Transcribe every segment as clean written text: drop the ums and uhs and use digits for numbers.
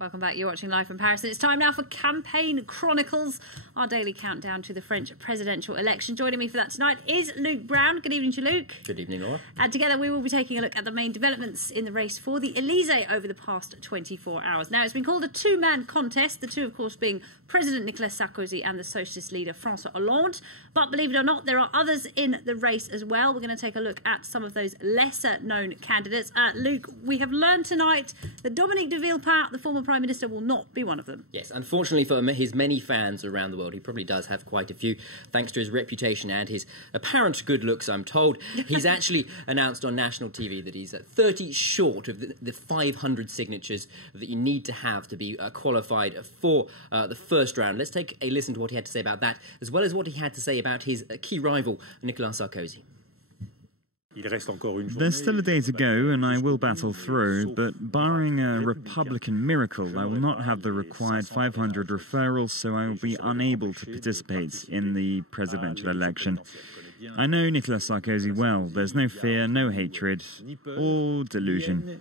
Welcome back. You're watching Live from Paris. And it's time now for Campaign Chronicles, our daily countdown to the French presidential election. Joining me for that tonight is Luke Brown. Good evening to Luke. Good evening, Laura. And together we will be taking a look at the main developments in the race for the Elysée over the past 24 hours. Now, it's been called a two-man contest, the two, of course, being President Nicolas Sarkozy and the socialist leader François Hollande. But believe it or not, there are others in the race as well. We're going to take a look at some of those lesser-known candidates. Luke, we have learned tonight that Dominique de Villepin, the former Prime Minister, will not be one of them. Yes, unfortunately for his many fans around the world, he probably does have quite a few, thanks to his reputation and his apparent good looks, I'm told. He's actually announced on national TV that he's 30 short of the 500 signatures that you need to have to be qualified for the first round. Let's take a listen to what he had to say about that, as well as what he had to say about his key rival, Nicolas Sarkozy. There's still a day to go, and I will battle through, but barring a Republican miracle, I will not have the required 500 referrals, so I will be unable to participate in the presidential election. I know Nicolas Sarkozy well. There's no fear, no hatred, or delusion.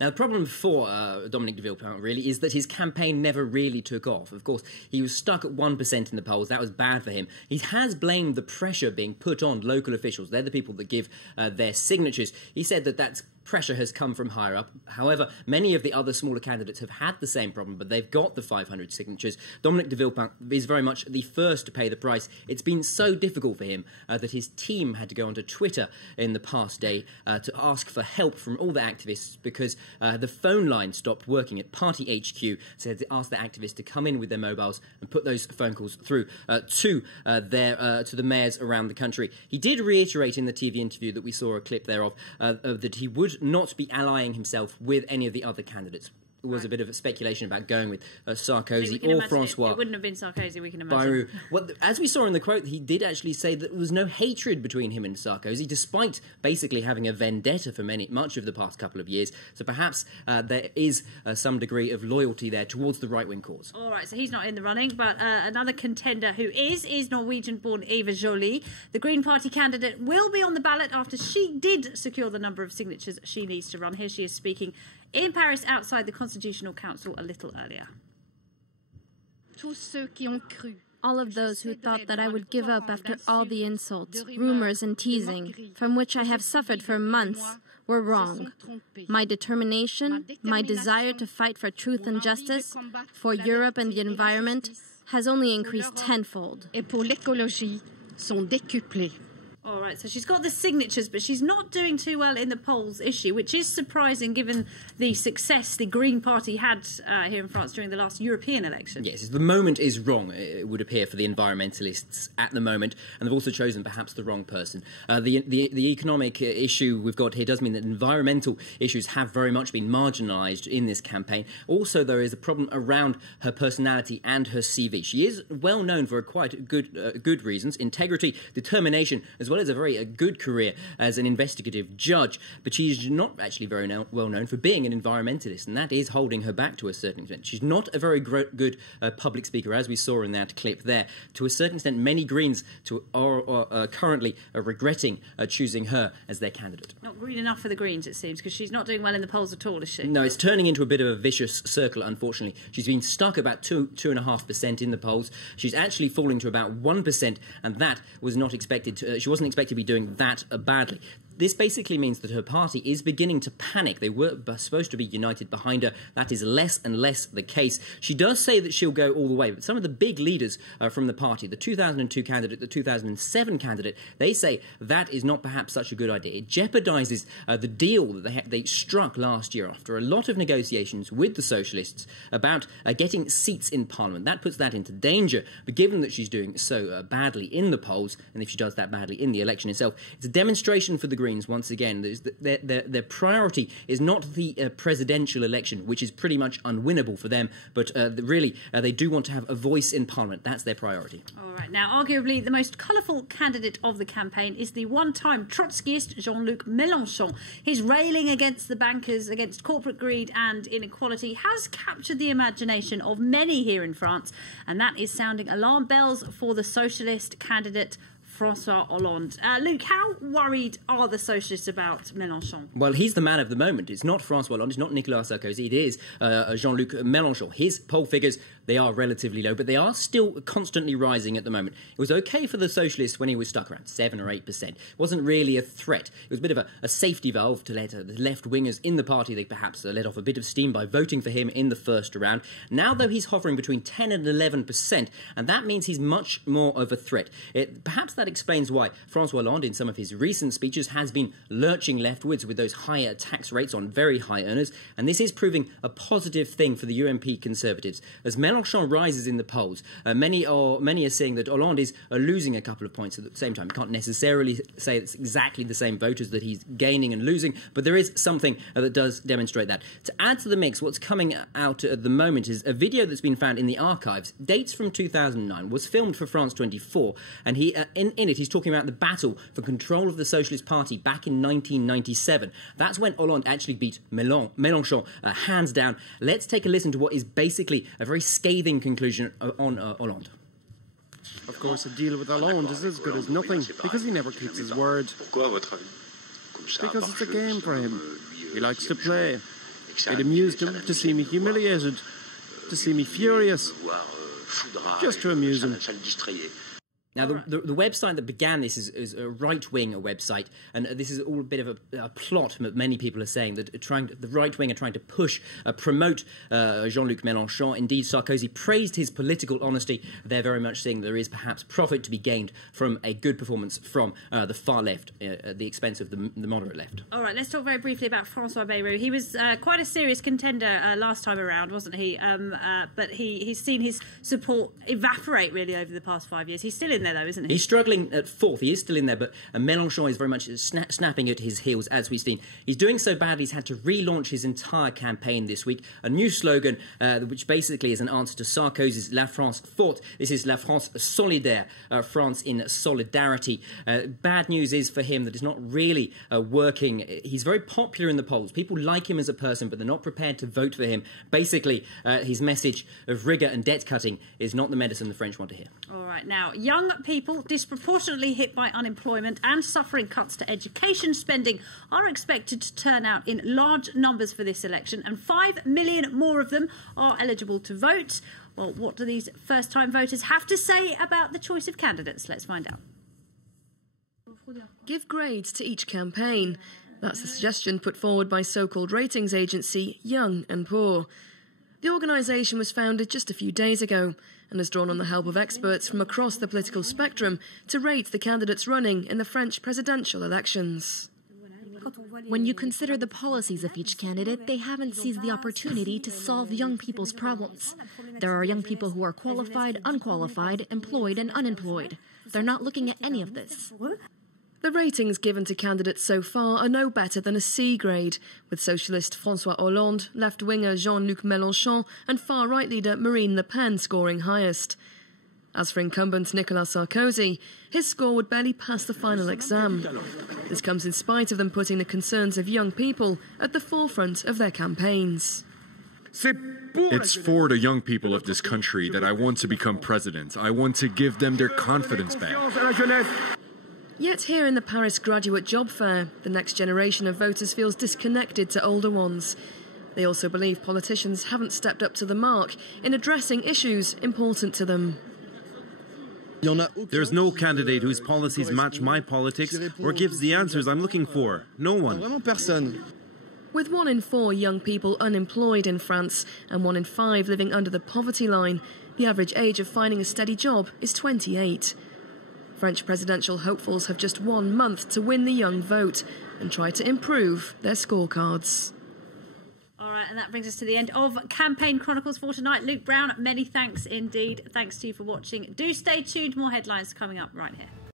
Now, the problem for Dominique de Villepin, really, is that his campaign never really took off. Of course, he was stuck at 1% in the polls. That was bad for him. He has blamed the pressure being put on local officials. They're the people that give their signatures. He said that that's pressure has come from higher up. However, many of the other smaller candidates have had the same problem, but they've got the 500 signatures. Dominique de Villepin is very much the first to pay the price. It's been so difficult for him that his team had to go onto Twitter in the past day to ask for help from all the activists because the phone line stopped working at Party HQ, so they asked the activists to come in with their mobiles and put those phone calls through to the mayors around the country. He did reiterate in the TV interview that we saw a clip thereof that he would not be allying himself with any of the other candidates. There was a bit of a speculation about going with Sarkozy or Francois. It wouldn't have been Sarkozy, we can imagine. Bayrou. Well, as we saw in the quote, he did actually say that there was no hatred between him and Sarkozy, despite basically having a vendetta for much of the past couple of years. So perhaps there is some degree of loyalty there towards the right-wing cause. All right, so he's not in the running, but another contender who is Norwegian-born Eva Joly. The Green Party candidate will be on the ballot after she did secure the number of signatures she needs to run. Here she is speaking in Paris outside the Constitutional Council a little earlier. All of those who thought that I would give up after all the insults, rumors and teasing, from which I have suffered for months, were wrong. My determination, my desire to fight for truth and justice, for Europe and the environment, has only increased tenfold. All right, so she's got the signatures, but she's not doing too well in the polls, is she? Which is surprising given the success the Green Party had here in France during the last European election. Yes, the moment is wrong, it would appear, for the environmentalists at the moment, and they've also chosen perhaps the wrong person. The economic issue we've got here does mean that environmental issues have very much been marginalised in this campaign. Also, there is a problem around her personality and her CV. She is well known for quite good reasons: integrity, determination, as well as a very good career as an investigative judge, but she's not actually very well known for being an environmentalist, and that is holding her back to a certain extent. She's not a very good public speaker, as we saw in that clip there. To a certain extent, many Greens are currently regretting choosing her as their candidate. Not green enough for the Greens, it seems, because she's not doing well in the polls at all, is she? No, it's turning into a bit of a vicious circle, unfortunately. She's been stuck about 2.5% in the polls. She's actually falling to about 1%, and that was not expected. She wasn't expected to be doing that badly. This basically means that her party is beginning to panic. They were supposed to be united behind her. That is less and less the case. She does say that she'll go all the way, but some of the big leaders from the party, the 2002 candidate, the 2007 candidate, they say that is not perhaps such a good idea. It jeopardises the deal that they struck last year after a lot of negotiations with the socialists about getting seats in parliament. That puts that into danger, but given that she's doing so badly in the polls, and if she does that badly in the election itself, it's a demonstration for the Greens once again. Their priority is not the presidential election, which is pretty much unwinnable for them, but really they do want to have a voice in Parliament. That's their priority. All right. Now, arguably the most colourful candidate of the campaign is the one-time Trotskyist Jean-Luc Mélenchon. His railing against the bankers, against corporate greed and inequality has captured the imagination of many here in France, and that is sounding alarm bells for the socialist candidate François Hollande. Luke, how worried are the socialists about Mélenchon? Well, he's the man of the moment. It's not François Hollande, it's not Nicolas Sarkozy, it is Jean-Luc Mélenchon. His poll figures, they are relatively low, but they are still constantly rising at the moment. It was okay for the socialists when he was stuck around 7 or 8%. It wasn't really a threat. It was a bit of a safety valve to let the left-wingers in the party, they perhaps let off a bit of steam by voting for him in the first round. Now, though, he's hovering between 10 and 11%, and that means he's much more of a threat. Perhaps that explains why François Hollande, in some of his recent speeches, has been lurching leftwards with those higher tax rates on very high earners, and this is proving a positive thing for the UMP Conservatives. As Mélenchon rises in the polls, many are saying that Hollande is losing a couple of points at the same time. You can't necessarily say it's exactly the same voters that he's gaining and losing, but there is something that does demonstrate that. To add to the mix, what's coming out at the moment is a video that's been found in the archives, dates from 2009, was filmed for France 24, and he in it he's talking about the battle for control of the Socialist Party back in 1997. That's when Hollande actually beat Mélenchon hands down. Let's take a listen to what is basically a very scathing conclusion on Hollande. Of course, a deal with Hollande is as good as nothing, because he never keeps his word. Because it's a game for him. He likes to play. It amused him to see me humiliated, to see me furious, just to amuse him. Now, the website that began this is a right-wing website, and this is all a bit of a plot. Many people are saying that the right-wing are trying to promote Jean-Luc Mélenchon. Indeed, Sarkozy praised his political honesty. They're very much saying there is perhaps profit to be gained from a good performance from the far left at the expense of the moderate left. All right, let's talk very briefly about François Bayrou. He was quite a serious contender last time around, wasn't he? But he's seen his support evaporate really over the past 5 years. He's still in there, though, isn't he? He's struggling at fourth. He is still in there, but Mélenchon is very much snapping at his heels, as we've seen. He's doing so badly, he's had to relaunch his entire campaign this week. A new slogan, which basically is an answer to Sarkozy's La France Forte. This is La France Solidaire, France in solidarity. Bad news is for him that it's not really working. He's very popular in the polls. People like him as a person, but they're not prepared to vote for him. Basically, his message of rigour and debt cutting is not the medicine the French want to hear. All right, now, young people disproportionately hit by unemployment and suffering cuts to education spending are expected to turn out in large numbers for this election, and 5 million more of them are eligible to vote. Well, what do these first-time voters have to say about the choice of candidates? Let's find out. Give grades to each campaign. That's the suggestion put forward by so-called ratings agency Young and Poor. The organisation was founded just a few days ago and has drawn on the help of experts from across the political spectrum to rate the candidates running in the French presidential elections. When you consider the policies of each candidate, they haven't seized the opportunity to solve young people's problems. There are young people who are qualified, unqualified, employed and unemployed. They're not looking at any of this. The ratings given to candidates so far are no better than a C grade, with socialist François Hollande, left-winger Jean-Luc Mélenchon and far-right leader Marine Le Pen scoring highest. As for incumbent Nicolas Sarkozy, his score would barely pass the final exam. This comes in spite of them putting the concerns of young people at the forefront of their campaigns. It's for the young people of this country that I want to become president. I want to give them their confidence back. Yet here in the Paris Graduate Job Fair, the next generation of voters feels disconnected to older ones. They also believe politicians haven't stepped up to the mark in addressing issues important to them. There's no candidate whose policies match my politics or gives the answers I'm looking for. No one. With 1 in 4 young people unemployed in France and 1 in 5 living under the poverty line, the average age of finding a steady job is 28. French presidential hopefuls have just 1 month to win the young vote and try to improve their scorecards. All right, and that brings us to the end of Campaign Chronicles for tonight. Luke Brown, many thanks indeed. Thanks to you for watching. Do stay tuned. More headlines coming up right here.